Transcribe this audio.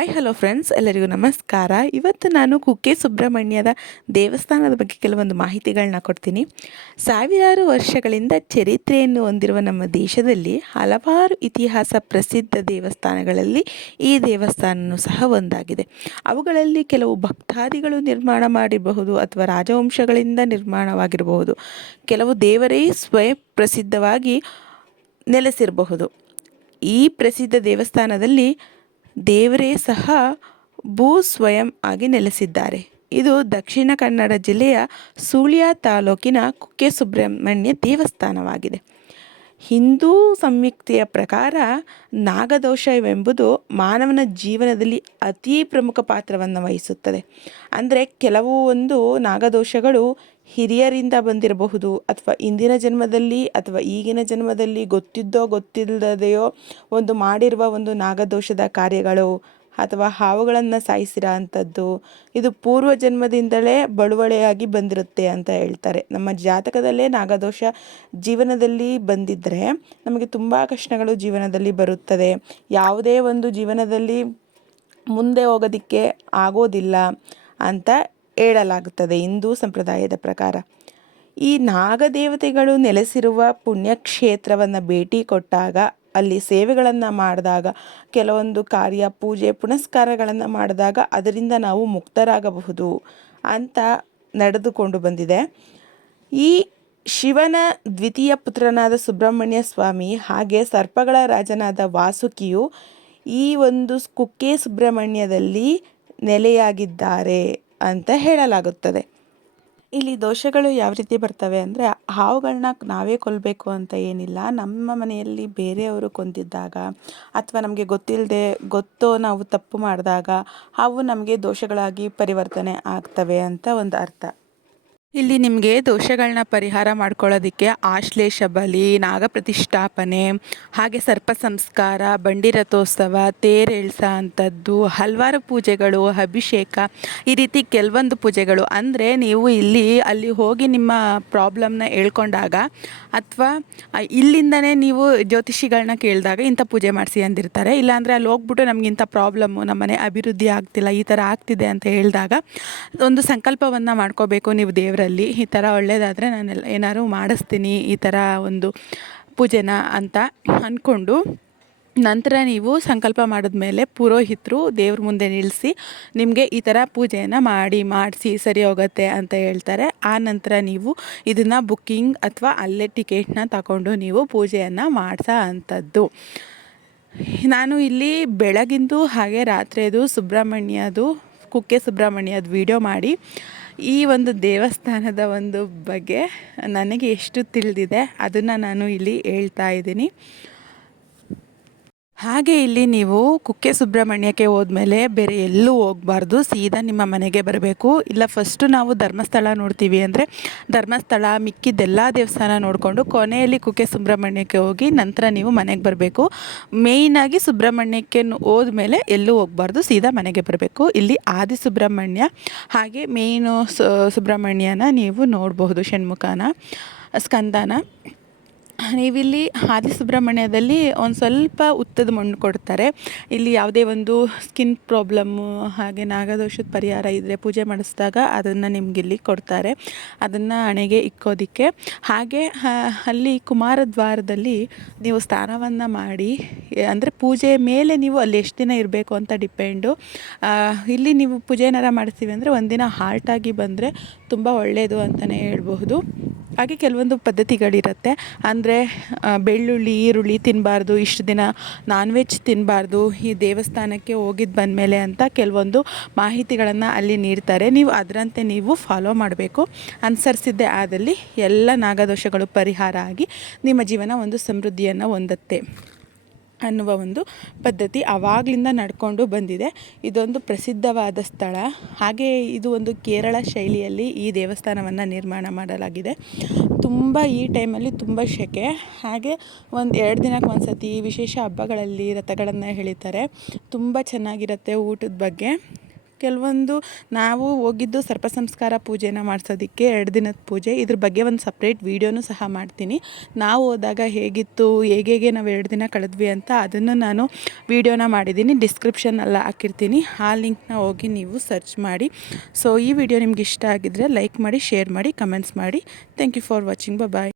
Hi hello friends ಎಲ್ಲರಿಗೂ ನಮಸ್ಕಾರ. ಇವತ್ತು ನಾನು ಕುಕ್ಕೆ ಸುಬ್ರಹ್ಮಣ್ಯದ ದೇವಸ್ಥಾನದ ಬಗ್ಗೆ ಕೆಲವೊಂದು ಮಾಹಿತಿಗಳನ್ನ ಕೊಡ್ತೀನಿ. ಸಾವಿರಾರು ವರ್ಷಗಳಿಂದ ಚರಿತ್ರೆಯನ್ನು ಹೊಂದಿರುವ ನಮ್ಮ ದೇಶದಲ್ಲಿ ಹಲವಾರು ಇತಿಹಾಸ ಪ್ರಸಿದ್ಧ ದೇವಸ್ಥಾನಗಳಲ್ಲಿ ಈ ದೇವಸ್ಥಾನವೂ ಸಹ ಒಂದಾಗಿದೆ. ಅವುಗಳಲ್ಲಿ ಕೆಲವು ಭಕ್ತಾದಿಗಳು ನಿರ್ಮಾಣ ಮಾಡಿರಬಹುದು ಅಥವಾ ರಾಜವಂಶಗಳಿಂದ ನಿರ್ಮಾಣವಾಗಿರಬಹುದು. ಕೆಲವು ದೇವರೇ ಸ್ವಯಂ ಪ್ರಸಿದ್ಧವಾಗಿ ನೆಲೆಸಿರಬಹುದು. ಈ ಪ್ರಸಿದ್ಧ ದೇವಸ್ಥಾನದಲ್ಲಿ ದೇವರೇ ಸಹ ಭೂ ಸ್ವಯಂ ಆಗಿ ನೆಲೆಸಿದ್ದಾರೆ. ಇದು ದಕ್ಷಿಣ ಕನ್ನಡ ಜಿಲ್ಲೆಯ ಸುಳ್ಯ ತಾಲೂಕಿನ ಕುಕ್ಕೆ ಸುಬ್ರಹ್ಮಣ್ಯ ದೇವಸ್ಥಾನವಾಗಿದೆ. ಹಿಂದೂ ಸಂಯುಕ್ತಿಯ ಪ್ರಕಾರ ನಾಗದೋಷವೆಂಬುದು ಮಾನವನ ಜೀವನದಲ್ಲಿ ಅತೀ ಪ್ರಮುಖ ಪಾತ್ರವನ್ನು ವಹಿಸುತ್ತದೆ. ಅಂದರೆ ಕೆಲವು ಒಂದು ನಾಗದೋಷಗಳು ಹಿರಿಯರಿಂದ ಬಂದಿರಬಹುದು ಅಥವಾ ಇಂದಿನ ಜನ್ಮದಲ್ಲಿ ಅಥವಾ ಈಗಿನ ಜನ್ಮದಲ್ಲಿ ಗೊತ್ತಿದ್ದೋ ಗೊತ್ತಿಲ್ಲದೆಯೋ ಒಂದು ಮಾಡಿರುವ ಒಂದು ನಾಗದೋಷದ ಕಾರ್ಯಗಳು ಅಥವಾ ಹಾವುಗಳನ್ನು ಸಾಯಿಸಿರೋ ಅಂಥದ್ದು, ಇದು ಪೂರ್ವ ಜನ್ಮದಿಂದಲೇ ಬಳುವಳಿಯಾಗಿ ಬಂದಿರುತ್ತೆ ಅಂತ ಹೇಳ್ತಾರೆ. ನಮ್ಮ ಜಾತಕದಲ್ಲೇ ನಾಗದೋಷ ಜೀವನದಲ್ಲಿ ಬಂದಿದ್ದರೆ ನಮಗೆ ತುಂಬ ಕಷ್ಟಗಳು ಜೀವನದಲ್ಲಿ ಬರುತ್ತದೆ. ಯಾವುದೇ ಒಂದು ಜೀವನದಲ್ಲಿ ಮುಂದೆ ಹೋಗೋದಕ್ಕೆ ಆಗೋದಿಲ್ಲ ಅಂತ ಹೇಳಲಾಗುತ್ತದೆ ಹಿಂದೂ ಸಂಪ್ರದಾಯದ ಪ್ರಕಾರ. ಈ ನಾಗದೇವತೆಗಳು ನೆಲೆಸಿರುವ ಪುಣ್ಯಕ್ಷೇತ್ರವನ್ನು ಭೇಟಿ ಕೊಟ್ಟಾಗ ಅಲ್ಲಿ ಸೇವೆಗಳನ್ನು ಮಾಡಿದಾಗ, ಕೆಲವೊಂದು ಕಾರ್ಯ ಪೂಜೆ ಪುನಸ್ಕಾರಗಳನ್ನು ಮಾಡಿದಾಗ ಅದರಿಂದ ನಾವು ಮುಕ್ತರಾಗಬಹುದು ಅಂತ ನಡೆದುಕೊಂಡು ಬಂದಿದೆ. ಈ ಶಿವನ ದ್ವಿತೀಯ ಪುತ್ರನಾದ ಸುಬ್ರಹ್ಮಣ್ಯ ಸ್ವಾಮಿ ಹಾಗೆ ಸರ್ಪಗಳ ರಾಜನಾದ ವಾಸುಕಿಯು ಈ ಒಂದು ಕುಕ್ಕೆ ಸುಬ್ರಹ್ಮಣ್ಯದಲ್ಲಿ ನೆಲೆಯಾಗಿದ್ದಾರೆ ಅಂತ ಹೇಳಲಾಗುತ್ತದೆ. ಇಲ್ಲಿ ದೋಷಗಳು ಯಾವ ರೀತಿ ಬರ್ತವೆ ಅಂದರೆ ಹಾವುಗಳನ್ನ ನಾವೇ ಕೊಲ್ಲಬೇಕು ಅಂತ ಏನಿಲ್ಲ. ನಮ್ಮ ಮನೆಯಲ್ಲಿ ಬೇರೆಯವರು ಕೊಂದಿದ್ದಾಗ ಅಥವಾ ನಮಗೆ ಗೊತ್ತಿಲ್ಲದೆ ಗೊತ್ತೋ ನಾವು ತಪ್ಪು ಮಾಡಿದಾಗ ಹಾವು ನಮಗೆ ದೋಷಗಳಾಗಿ ಪರಿವರ್ತನೆ ಆಗ್ತವೆ ಅಂತ ಒಂದು ಅರ್ಥ. ಇಲ್ಲಿ ನಿಮಗೆ ದೋಷಗಳನ್ನ ಪರಿಹಾರ ಮಾಡ್ಕೊಳ್ಳೋದಕ್ಕೆ ಆಶ್ಲೇಷ ಬಲಿ, ನಾಗ ಪ್ರತಿಷ್ಠಾಪನೆ, ಹಾಗೆ ಸರ್ಪ ಸಂಸ್ಕಾರ, ಬಂಡಿ ರಥೋತ್ಸವ ತೇರೆಳ್ಸ ಅಂಥದ್ದು, ಹಲವಾರು ಪೂಜೆಗಳು, ಅಭಿಷೇಕ, ಈ ರೀತಿ ಕೆಲವೊಂದು ಪೂಜೆಗಳು. ಅಂದರೆ ನೀವು ಇಲ್ಲಿ, ಅಲ್ಲಿ ಹೋಗಿ ನಿಮ್ಮ ಪ್ರಾಬ್ಲಮ್ನ ಹೇಳ್ಕೊಂಡಾಗ ಅಥವಾ ಇಲ್ಲಿಂದನೇ ನೀವು ಜ್ಯೋತಿಷಿಗಳನ್ನ ಕೇಳಿದಾಗ ಇಂಥ ಪೂಜೆ ಮಾಡಿಸಿ ಅಂದಿರ್ತಾರೆ. ಇಲ್ಲಾಂದರೆ ಅಲ್ಲಿ ಹೋಗ್ಬಿಟ್ಟು ನಮ್ಗೆ ಇಂಥ ಪ್ರಾಬ್ಲಮ್ಮು, ನಮ್ಮನೆ ಅಭಿವೃದ್ಧಿ ಆಗ್ತಿಲ್ಲ, ಈ ಥರ ಆಗ್ತಿದೆ ಅಂತ ಹೇಳಿದಾಗ ಒಂದು ಸಂಕಲ್ಪವನ್ನು ಮಾಡ್ಕೋಬೇಕು ನೀವು ದೇವರ ಅವರಲ್ಲಿ ಈ ಥರ ಒಳ್ಳೆಯದಾದರೆ ನಾನೆಲ್ಲ ಏನಾದ್ರು ಮಾಡಿಸ್ತೀನಿ, ಈ ಥರ ಒಂದು ಪೂಜೆನ ಅಂತ ಅಂದ್ಕೊಂಡು ನಂತರ ನೀವು ಸಂಕಲ್ಪ ಮಾಡಿದ್ಮೇಲೆ ಪುರೋಹಿತರು ದೇವ್ರ ಮುಂದೆ ನಿಲ್ಲಿಸಿ ನಿಮಗೆ ಈ ಥರ ಪೂಜೆಯನ್ನು ಮಾಡಿ, ಮಾಡಿಸಿ ಸರಿ ಹೋಗುತ್ತೆ ಅಂತ ಹೇಳ್ತಾರೆ. ಆ ನಂತರ ನೀವು ಇದನ್ನು ಬುಕ್ಕಿಂಗ್ ಅಥವಾ ಅಲ್ಲೇ ಟಿಕೆಟ್ನ ತಗೊಂಡು ನೀವು ಪೂಜೆಯನ್ನು ಮಾಡಿಸೋ ಅಂಥದ್ದು. ನಾನು ಇಲ್ಲಿ ಬೆಳಗಿಂದು ಹಾಗೆ ರಾತ್ರಿಯದು, ಸುಬ್ರಹ್ಮಣ್ಯದು ಕುಕ್ಕೆ ಸುಬ್ರಹ್ಮಣ್ಯದ ವಿಡಿಯೋ ಮಾಡಿ, ಈ ಒಂದು ದೇವಸ್ಥಾನದ ಒಂದು ಬಗ್ಗೆ ನನಗೆ ಎಷ್ಟು ತಿಳಿದಿದೆ ಅದನ್ನು ನಾನು ಇಲ್ಲಿ ಹೇಳ್ತಾ ಇದ್ದೀನಿ. ಹಾಗೆ ಇಲ್ಲಿ ನೀವು ಕುಕ್ಕೆ ಸುಬ್ರಹ್ಮಣ್ಯಕ್ಕೆ ಹೋದ್ಮೇಲೆ ಬೇರೆ ಎಲ್ಲೂ ಹೋಗಬಾರ್ದು. ಸೀದಾ ನಿಮ್ಮ ಮನೆಗೆ ಬರಬೇಕು. ಇಲ್ಲ ಫಸ್ಟು ನಾವು ಧರ್ಮಸ್ಥಳ ನೋಡ್ತೀವಿ ಅಂದರೆ ಧರ್ಮಸ್ಥಳ ಮಿಕ್ಕಿದ್ದೆಲ್ಲ ದೇವಸ್ಥಾನ ನೋಡಿಕೊಂಡು ಕೊನೆಯಲ್ಲಿ ಕುಕ್ಕೆ ಸುಬ್ರಹ್ಮಣ್ಯಕ್ಕೆ ಹೋಗಿ ನಂತರ ನೀವು ಮನೆಗೆ ಬರಬೇಕು. ಮೇಯ್ನಾಗಿ ಸುಬ್ರಹ್ಮಣ್ಯಕ್ಕೆ ಹೋದ್ಮೇಲೆ ಎಲ್ಲೂ ಹೋಗಬಾರ್ದು, ಸೀದಾ ಮನೆಗೆ ಬರಬೇಕು. ಇಲ್ಲಿ ಆದಿ ಸುಬ್ರಹ್ಮಣ್ಯ, ಹಾಗೆ ಮೇಯ್ನು ಸುಬ್ರಹ್ಮಣ್ಯನ ನೀವು ನೋಡಬಹುದು ಷಣ್ಮುಖನ, ಸ್ಕಂದನ. ನೀವಿಲ್ಲಿ ಹಾದಿ ಸುಬ್ರಹ್ಮಣ್ಯದಲ್ಲಿ ಒಂದು ಸ್ವಲ್ಪ ಉತ್ತದ ಮಣ್ಣು ಕೊಡ್ತಾರೆ. ಇಲ್ಲಿ ಯಾವುದೇ ಒಂದು ಸ್ಕಿನ್ ಪ್ರಾಬ್ಲಮ್ಮು ಹಾಗೆ ನಾಗದೋಷದ ಪರಿಹಾರ ಇದ್ದರೆ ಪೂಜೆ ಮಾಡಿಸಿದಾಗ ಅದನ್ನು ನಿಮಗಿಲ್ಲಿ ಕೊಡ್ತಾರೆ. ಅದನ್ನು ಹಣೆಗೆ ಇಕ್ಕೋದಕ್ಕೆ. ಹಾಗೆ ಅಲ್ಲಿ ಕುಮಾರದ್ವಾರದಲ್ಲಿ ನೀವು ಸ್ನಾನವನ್ನು ಮಾಡಿ, ಅಂದರೆ ಪೂಜೆ ಮೇಲೆ ನೀವು ಅಲ್ಲಿ ಎಷ್ಟು ದಿನ ಇರಬೇಕು ಅಂತ ಡಿಪೆಂಡು ಇಲ್ಲಿ ನೀವು ಪೂಜೆ ಏನಾರ ಮಾಡ್ತೀವಿ ಅಂದರೆ ಒಂದಿನ ಹಾಲ್ಟಾಗಿ ಬಂದರೆ ತುಂಬ ಒಳ್ಳೆಯದು ಅಂತಲೇ ಹೇಳ್ಬಹುದು. ಹಾಗೆ ಕೆಲವೊಂದು ಪದ್ಧತಿಗಳಿರುತ್ತೆ. ಅಂದರೆ ಬೆಳ್ಳುಳ್ಳಿ, ಈರುಳ್ಳಿ ತಿನ್ನಬಾರ್ದು ಇಷ್ಟು ದಿನ ನಾನ್ ವೆಜ್ ತಿನ್ನಬಾರ್ದು ಈ ದೇವಸ್ಥಾನಕ್ಕೆ ಹೋಗಿದ್ದು ಬಂದಮೇಲೆ ಅಂತ ಕೆಲವೊಂದು ಮಾಹಿತಿಗಳನ್ನು ಅಲ್ಲಿ ನೀಡ್ತಾರೆ. ನೀವು ಅದರಂತೆ ನೀವು ಫಾಲೋ ಮಾಡಬೇಕು. ಅನುಸರಿಸಿದ್ದೆ ಆದಲ್ಲಿ ಎಲ್ಲ ನಾಗದೋಷಗಳು ಪರಿಹಾರ ಆಗಿ ನಿಮ್ಮ ಜೀವನ ಒಂದು ಸಮೃದ್ಧಿಯನ್ನು ಹೊಂದುತ್ತೆ. ಅನ್ನುವ ಒಂದು ಪದ್ಧತಿ ಆವಾಗಲಿಂದ ನಡ್ಕೊಂಡು ಬಂದಿದೆ. ಇದೊಂದು ಪ್ರಸಿದ್ಧವಾದ ಸ್ಥಳ. ಹಾಗೆ ಇದು ಒಂದು ಕೇರಳ ಶೈಲಿಯಲ್ಲಿ ಈ ದೇವಸ್ಥಾನವನ್ನು ನಿರ್ಮಾಣ ಮಾಡಲಾಗಿದೆ. ತುಂಬ ಈ ಟೈಮಲ್ಲಿ ತುಂಬ ಸೆಕೆ ಹಾಗೆ ಒಂದು ಎರಡು ದಿನಕ್ಕೆ ಒಂದು ಸತಿ ವಿಶೇಷ ಹಬ್ಬಗಳಲ್ಲಿ ರಥಗಳನ್ನು ಎಳಿತಾರೆ. ತುಂಬ ಚೆನ್ನಾಗಿರುತ್ತೆ ಊಟದ ಬಗ್ಗೆ. ಕೆಲವೊಂದು ನಾವು ಹೋಗಿದ್ದು ಸರ್ಪ ಸಂಸ್ಕಾರ ಪೂಜೆನ ಮಾಡಿಸೋದಕ್ಕೆ ಎರಡು ದಿನದ ಪೂಜೆ. ಇದ್ರ ಬಗ್ಗೆ ಒಂದು ಸಪ್ರೇಟ್ ವೀಡಿಯೋನೂ ಸಹ ಮಾಡ್ತೀನಿ. ನಾವು ಹೋದಾಗ ಹೇಗಿತ್ತು ಹೇಗೆ ನಾವು ಎರಡು ದಿನ ಕಳೆದ್ವಿ ಅಂತ ಅದನ್ನು ನಾನು ವೀಡಿಯೋನ ಮಾಡಿದ್ದೀನಿ. ಡಿಸ್ಕ್ರಿಪ್ಷನಲ್ಲಿ ಹಾಕಿರ್ತೀನಿ. ಆ ಲಿಂಕ್ನ ಹೋಗಿ ನೀವು ಸರ್ಚ್ ಮಾಡಿ. ಸೊ ಈ ವಿಡಿಯೋ ನಿಮ್ಗೆ ಇಷ್ಟ ಆಗಿದ್ರೆ ಲೈಕ್ ಮಾಡಿ ಶೇರ್ ಮಾಡಿ ಕಮೆಂಟ್ಸ್ ಮಾಡಿ. Thank you for watching bye